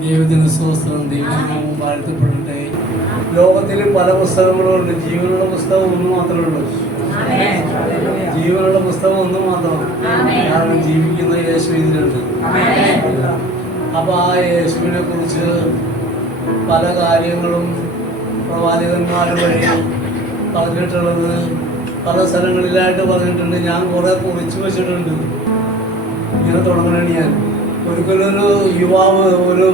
ദൈവത്തിന് സ്വസ്ത്രം, ദൈവനാമം വാഴ്ത്തപ്പെടട്ടെ. ലോകത്തിൽ പല പുസ്തകങ്ങളുണ്ട്. ജീവനുള്ള പുസ്തകം ഒന്ന് മാത്രമേ ഉള്ളൂ. ജീവനുള്ള പുസ്തകം ഒന്ന് മാത്രം. കാരണം ജീവിക്കുന്ന യേശു ഇതിലുണ്ട്. അപ്പൊ ആ യേശുവിനെ കുറിച്ച് പല കാര്യങ്ങളും പ്രവാചകന്മാർ വഴി പറഞ്ഞിട്ടുള്ളത് പല സ്ഥലങ്ങളിലായിട്ട് പറഞ്ഞിട്ടുണ്ട്. ഞാൻ കുറെ കുറിച്ച് വെച്ചിട്ടുണ്ട്. ഇങ്ങനെ തുടങ്ങണേ. ഞാൻ ഒരിക്കലൊരു യുവാവ് ഒരു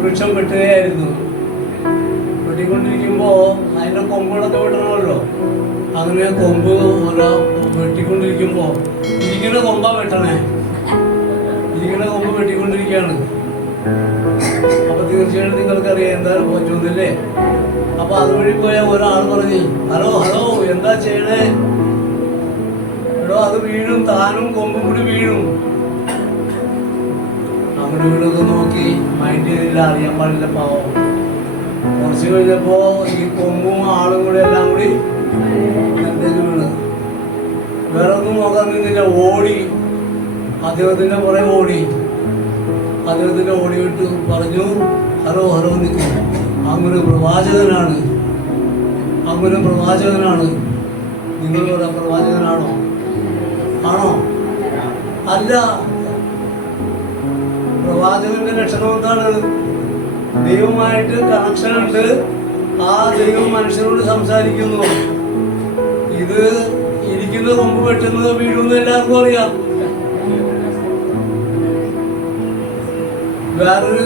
വൃക്ഷം വെട്ടുകയായിരുന്നു. വെട്ടിക്കൊണ്ടിരിക്കുമ്പോൾ അതിൻ്റെ കൊമ്പുകളൊക്കെ വെട്ടണമല്ലോ. അങ്ങനെ കൊമ്പ് വെട്ടിക്കൊണ്ടിരിക്കുമ്പോൾ ഇരിക്കുന്ന കൊമ്പാ വെട്ടണേ. ഇരിക്കുന്ന കൊമ്പ് വെട്ടിക്കൊണ്ടിരിക്കുകയാണ്. അപ്പൊ തീർച്ചയായിട്ടും നിങ്ങൾക്കറിയാം എന്താ പറ്റുന്നില്ലേ. അപ്പൊ അതുവഴി പോയ ഒരാൾ പറഞ്ഞ്, ഹലോ ഹലോ എന്താ ചെയ്യണേ? എടോ അത് വീഴും, താനും കൊമ്പും കൂടി വീഴും. അങ്ങോട്ട് വീടൊക്കെ നോക്കി മൈൻഡ് ചെയ്തില്ല, അറിയാൻ പാടില്ല പാവം. കുറച്ച് കഴിഞ്ഞപ്പോ ഈ കൊമ്പും ആളും കൂടി എല്ലാം കൂടി എന്തെങ്കിലും വീണ്. വേറെ ഒന്നും നോക്കാൻ നിന്നില്ല, ഓടി. അദ്ദേഹത്തിന്റെ പുറകെ ഓടി. അദ്ദേഹത്തിന്റെ ഓടി വിട്ട് പറഞ്ഞു, ഹലോ ഹലോ നിൽക്കും. അങ്ങനെ പ്രവാചകനാണ്, അങ്ങനെ പ്രവാചകനാണ്. നിങ്ങൾ പറയാ പ്രവാചകനാണോ? ആണോ? അല്ല. പ്രവാചകന്റെ ലക്ഷണം എന്താണ്? ദൈവമായിട്ട് കണക്ഷൻ ഉണ്ട്. ആ ദൈവം മനുഷ്യരോട് സംസാരിക്കുന്നു. ഇത് ഇരിക്കുന്ന കൊമ്പ് വെട്ടുന്നത് വീഴുമെന്ന് എല്ലാവർക്കും അറിയാം. വേറൊരു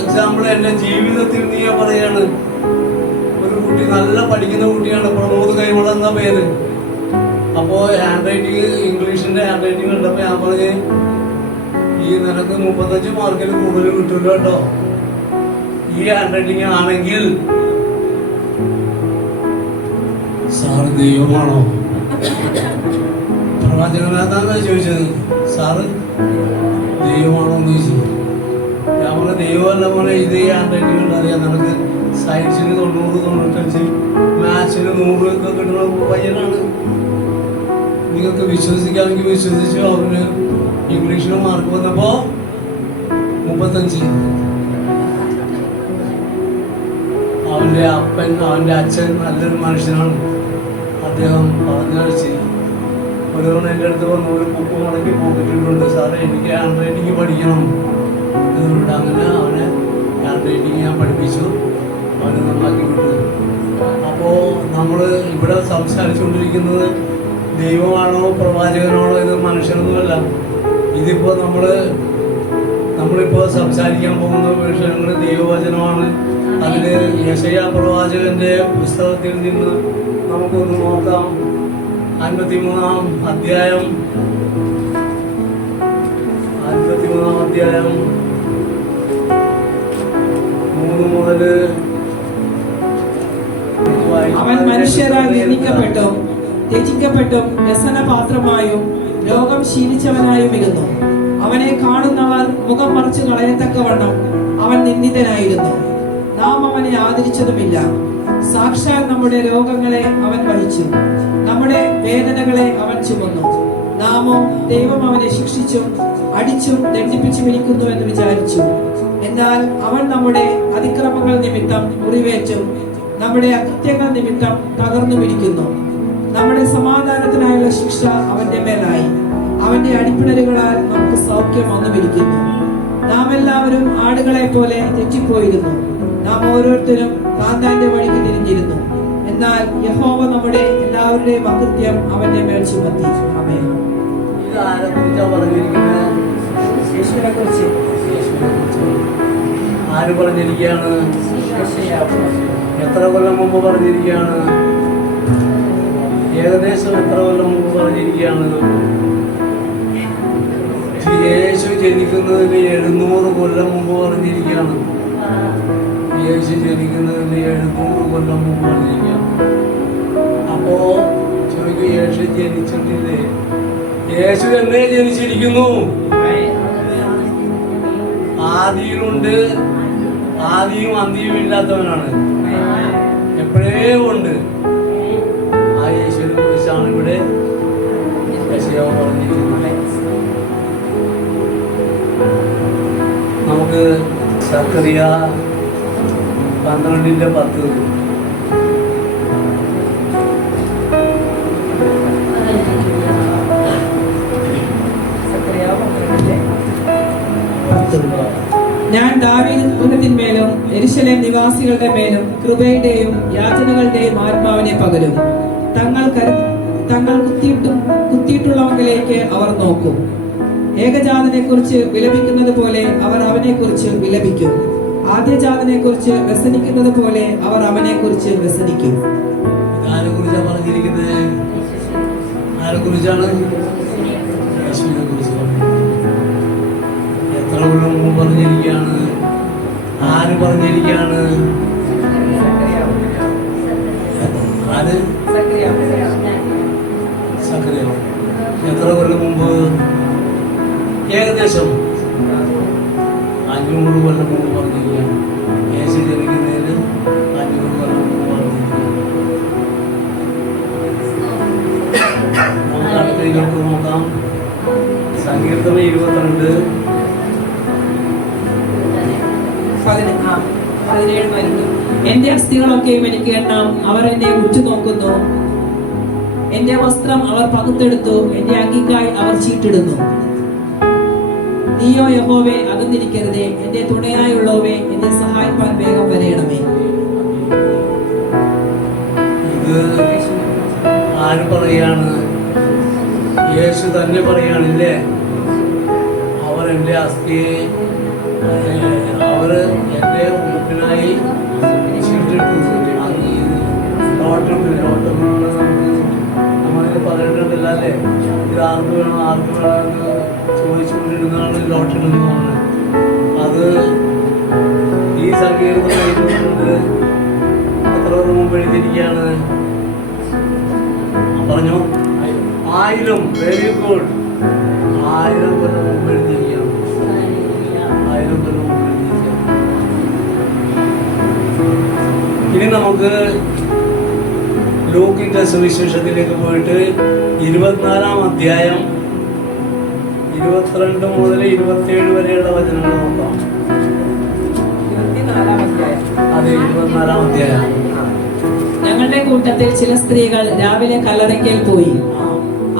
എക്സാമ്പിൾ എന്റെ ജീവിതത്തിൽ നീ പറയാണ്. ഒരു കുട്ടി നല്ല പഠിക്കുന്ന കുട്ടിയാണ്, പ്രമോദ് കൈമള എന്ന പേര്. അപ്പോ ഹാൻഡ് റൈറ്റിംഗ്, ഇംഗ്ലീഷിന്റെ ഹാൻഡ് റൈറ്റിംഗ് കണ്ടപ്പോ ഞാൻ പറഞ്ഞ്, ഈ നിനക്ക് 35 മാർക്കിൽ കൂടുതൽ കിട്ടില്ല കേട്ടോ ഈ ഹാൻഡ് റൈറ്റിംഗ് ആണെങ്കിൽ. സാറ് ദൈവമാണോ? പ്രവാചകനാഥാന്നാ ചോദിച്ചത്. സാറ് ദൈവമാണോ എന്ന് ചോദിച്ചു. ഞാൻ പറഞ്ഞ ദൈവമല്ല മോനെ, ഇത് ഈ ഹാൻഡ് റൈറ്റിംഗ് അറിയാം. നിനക്ക് സയൻസിന് 90, 95, മാത്സിന് 100 ഒക്കെ കിട്ടുന്ന പയ്യനാണ്. നിങ്ങൾക്ക് വിശ്വസിക്കാമെങ്കിൽ വിശ്വസിച്ചു. അവന് ഇംഗ്ലീഷിന് മാർക്ക് വന്നപ്പോ 35. അവന്റെ അപ്പൻ, അവന്റെ അച്ഛൻ നല്ലൊരു മനുഷ്യനാണ്. അദ്ദേഹം പറഞ്ഞടിച്ച് ഒരു തവണ എൻ്റെ അടുത്ത് വന്ന് ഒരു ബുക്ക് മടക്കി പോക്കറ്റിട്ടുണ്ട്. സാറേ എനിക്ക് ഹാൻഡ് റൈറ്റിംഗ് പഠിക്കണം എന്നുണ്ട്. അങ്ങനെ അവനെ ഹാൻഡ് റൈറ്റിംഗ് ഞാൻ പഠിപ്പിച്ചു. അവനെ നന്നാക്കി വിട്ടു. അപ്പോൾ നമ്മൾ ഇവിടെ സംസാരിച്ചുകൊണ്ടിരിക്കുന്നത് ദൈവമാണോ പ്രവാചകനാണോ? ഇത് മനുഷ്യനൊന്നുമല്ല. ഇതിപ്പോ നമ്മളിപ്പോ സംസാരിക്കാൻ പോകുന്ന വിഷയങ്ങൾ ദൈവവചനമാണ്. അതില് യെശയ്യാ പ്രവാചകന്റെ പുസ്തകത്തിൽ നിന്ന് നമുക്കൊന്ന് നോക്കാം. 53-ാം അധ്യായം 3 മുതൽ. അവൻ മനുഷ്യരാൽ നിന്ദിക്കപ്പെട്ടും ത്യജിക്കപ്പെട്ടും വ്യസനപാത്രമായും രോഗം ശീലിച്ചവനായും ഇരുന്നു. അവനെ കാണുന്നവർ മുഖം മറിച്ചു കളയത്തക്കവണ്ണം അവൻ നിന്ദിതനായിരുന്നു. നാം അവനെ ആദരിച്ചതുമില്ല. സാക്ഷാൽ നമ്മുടെ രോഗങ്ങളെ അവൻ വഹിച്ചു, നമ്മുടെ വേദനകളെ അവൻ ചുമന്നു. നാമോ ദൈവം അവനെ ശിക്ഷിച്ചും അടിച്ചും ദണ്ഡിപ്പിച്ചും ഇരിക്കുന്നു എന്ന് വിചാരിച്ചു. എന്നാൽ അവൻ നമ്മുടെ അതിക്രമങ്ങൾ നിമിത്തം മുറിവേറ്റും നമ്മുടെ അകൃത്യങ്ങൾ നിമിത്തം തകർന്നുമിരിക്കുന്നു. നമ്മുടെ സമാധാനത്തിനായുള്ള ശിക്ഷ അവന്റെ മേലായി, അവന്റെ അടിപ്പിണരുകളാൽ നമുക്ക് സൗഖ്യം വന്നുമിരിക്കുന്നു. നാം എല്ലാവരും ആടുകളെ പോലെ തെറ്റിപ്പോയിരുന്നു. നാം ഓരോരുത്തരും താന്താന്റെ വഴിക്ക് തിരിഞ്ഞിരുന്നു. എന്നാൽ യഹോവ നമ്മുടെ എല്ലാവരുടെയും അകൃത്യം അവന്റെ മേൽ ചുമത്തി. ആമേൻ. യേശുവിനെ കുറിച്ച് ആര് പറഞ്ഞിരിക്കുകയാണ്? എത്ര കൊല്ലം മുമ്പ് പറഞ്ഞിരിക്കുകയാണ്? ഏകദേശം എത്ര കൊല്ലം മുമ്പ് പറഞ്ഞിരിക്കുകയാണ്? യേശു ജനിക്കുന്നതിന് 700 കൊല്ലം മുമ്പ് പറഞ്ഞിരിക്കുകയാണ്. യേശു ജനിക്കുന്നതിന് 700 കൊല്ലം മുമ്പ് പറഞ്ഞിരിക്കുകയാണ്. അപ്പോ ചോദിക്കും, യേശു ജനിച്ചിട്ടില്ലേ? യേശു എന്നേ ജനിച്ചിരിക്കുന്നു. ആദിയിലുണ്ട്, ആദിയും അന്തിയും ഇല്ലാത്തവനാണ്. എപ്പോഴേ ഉണ്ട്. ആ യേശുവിനെ കുറിച്ചാണ് ഇവിടെ യെശയ്യാവ് പറഞ്ഞിരിക്കുന്നത്. സക്കറിയ 12:10. ഞാൻ ദാവീദ് ഗൃഹത്തിന്മേലും യെരൂശലേം നിവാസികളുടെ മേലും കൃപയുടെയും യാചനകളുടെയും ആത്മാവിനെ പകരും. തങ്ങൾ കുത്തിയിട്ടുള്ളവങ്കിലേക്ക് അവർ നോക്കും. ഏകജാതനെ കുറിച്ച് വിലപിക്കുന്നത് പോലെ അവർ അവനെ കുറിച്ച് വിലപിക്കും. ആദ്യജാതനെ കുറിച്ച് വ്യസനിക്കുന്നത് പോലെ അവർ അവനെ കുറിച്ച് വ്യസനിക്കും. ആരെക്കുറിച്ചാണ് പറഞ്ഞിരിക്കുന്നത്? ആരെക്കുറിച്ചാണ്? യേശുവിനെ കുറിച്ച്. എത്ര കൊല്ലം മുമ്പ് പറഞ്ഞിരിക്കുകയാണ്? ആര് പറഞ്ഞിരിക്കുകയാണ്? ആര്? സക്കറിയ. എത്ര കൊല്ലം മുമ്പ്? ഏകദേശം 500 കൊല്ലം മുമ്പ് പറഞ്ഞിരിക്കുകയാണ്. യേശു ജനിക്കുന്നതിന് 500 കൊല്ലം മുമ്പ് പറഞ്ഞിരിക്കുകയാണ്. നമുക്ക് അടുത്തേക്ക് നോക്കാം. സങ്കീർത്തനം 22. 17 വരുന്നു. എന്റെ അസ്ഥികളൊക്കെയും എനിക്ക് എണ്ണാം. അവർ എന്നെ ഉറ്റുനോക്കുന്നു. എന്റെ വസ്ത്രം അവർ പകുത്തെടുത്തു. എന്റെ അങ്കിക്കായി അവർ ചീട്ടിടുന്നു. നീയോ യഹോവേ അകന്നിരിക്കരുതേ. എന്റെ തുണയായുള്ളവേ എന്നെ സഹായിപ്പാൻ വേഗം വരയണമേ. ഇത് ആര് പറയാണ്? യേശു തന്നെ പറയാണില്ലേ? അവർ എൻ്റെ അസ്ഥിയെ അവർ എൻ്റെ ഉടുപ്പിനായി ചീട്ടിട്ടു. നമ്മളിത് പറഞ്ഞിട്ടുണ്ടല്ലോ അല്ലേ? ഇത് ആർക്ക് വേണം എന്ന് ചോദിച്ചുകൊണ്ടിരുന്നതാണ് ലോട്ടിടുന്നതാണ്. അത് ഈ സങ്കീർത്തനം എഴുതുന്നുണ്ട്. എത്ര വർഷം മുമ്പ് എഴുതിയിരിക്കുകയാണ്? പറഞ്ഞു 1000. Very good. 1000 കൊല്ലം മുമ്പ് എഴുതിയിരിക്കുകയാണ്. 1000 കൊല്ലം മുമ്പ് എഴുതിയിരിക്കുകയാണ്. ഇനി നമുക്ക് ലൂക്കിന്റെ സുവിശേഷത്തിലേക്ക് പോയിട്ട് 24-ാം അധ്യായം 22 മുതൽ 27 വരെയുള്ള വചനങ്ങൾ നോക്കാം. അതെ, 24-ാം അധ്യായം. ഞങ്ങളുടെ കൂട്ടത്തിൽ ചില സ്ത്രീകൾ രാവിലെ കല്ലറയ്ക്കൽ പോയി.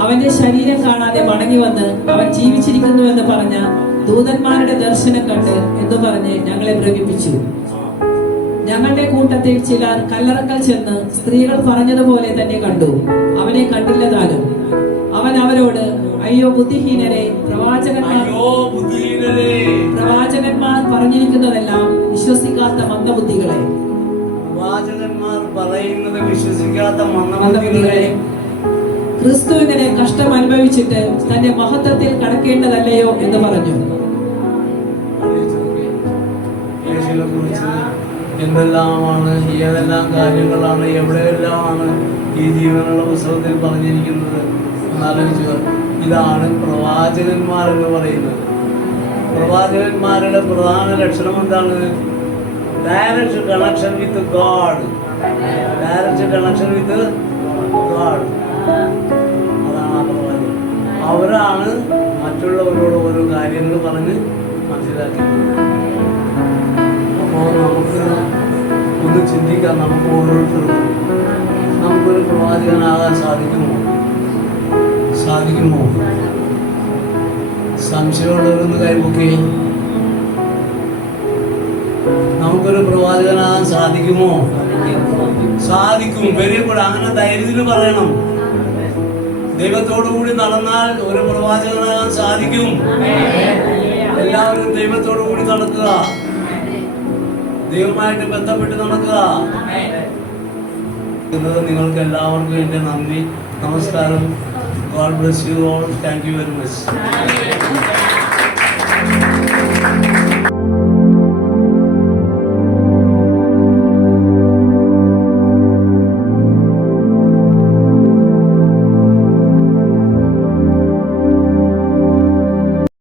അവന്റെ ശരീരം കാണാതെ മടങ്ങി വന്ന് അവൻ ജീവിച്ചിരിക്കുന്നുവെന്ന് പറഞ്ഞ ദൂതന്മാരുടെ ദർശനം കണ്ട് എന്ന് പറഞ്ഞ് ഞങ്ങളെ ഭ്രമിപ്പിച്ചു. ഞങ്ങളുടെ കൂട്ടത്തിൽ ചിലർ കല്ലറക്കൽ ചെന്ന് സ്ത്രീകൾ പറഞ്ഞതുപോലെ തന്നെ കണ്ടു. അവനെ കണ്ടില്ല താനും. അവൻ അവരോട്, അയ്യോ ബുദ്ധിഹീനരെ, പ്രവാചകന്മാർ പറഞ്ഞിരിക്കുന്നതെല്ലാം വിശ്വസിക്കാത്ത മന്ദബുദ്ധികളെ. പ്രവാചകന്മാർ പറയുന്നത് വിശ്വസിക്കാത്ത മന്ദബുദ്ധികളെ. ക്രിസ്തു ഇങ്ങനെ കഷ്ടം അനുഭവിച്ചിട്ട് തന്റെ മഹത്വത്തിൽ കടക്കേണ്ടതല്ലയോ എന്ന് പറഞ്ഞു. യേശുവിനെ കുറിച്ച് എന്തെല്ലാമാണ്, ഏതെല്ലാം കാര്യങ്ങളാണ്, എവിടെയെല്ലാമാണ് ഈ ജീവനുള്ള പുസ്തകത്തിൽ പറഞ്ഞിരിക്കുന്നത് എന്നാലോചിക്കുക. ഇതാണ് പ്രവാചകന്മാരെന്ന് പറയുന്നത്. പ്രവാചകന്മാരുടെ പ്രധാന ലക്ഷണം എന്താണ്? Direct connection with God. Direct connection with God. അതാണ് ആ പ്രവാചകൻ. അവരാണ് മറ്റുള്ളവരോട് ഓരോ കാര്യങ്ങൾ പറഞ്ഞ് മനസ്സിലാക്കുന്നത്. അപ്പോൾ നമുക്ക് ഒന്ന് ചിന്തിക്കാം, നമുക്ക് ഓരോരുത്തർക്കും നമുക്കൊരു പ്രവാചകനാകാൻ സാധിക്കുമോ? സംശയമുള്ളവരൊന്ന് കൈപൊക്കി. നമുക്കൊരു പ്രവാചകനാകാൻ സാധിക്കുമോ? സാധിക്കും. Very good. അങ്ങനെ ധൈര്യത്തിൽ പറയണം. ദൈവത്തോടു കൂടി നടന്നാൽ ഒരു പ്രവാചകനാകാൻ സാധിക്കും. എല്ലാവരും ദൈവത്തോടു കൂടി നടക്കുക, ദൈവമായിട്ട് ബന്ധപ്പെട്ട് നടക്കുക. നിങ്ങൾക്ക് എല്ലാവർക്കും എൻ്റെ നന്ദി, നമസ്കാരം. God bless you all. Thank you very much.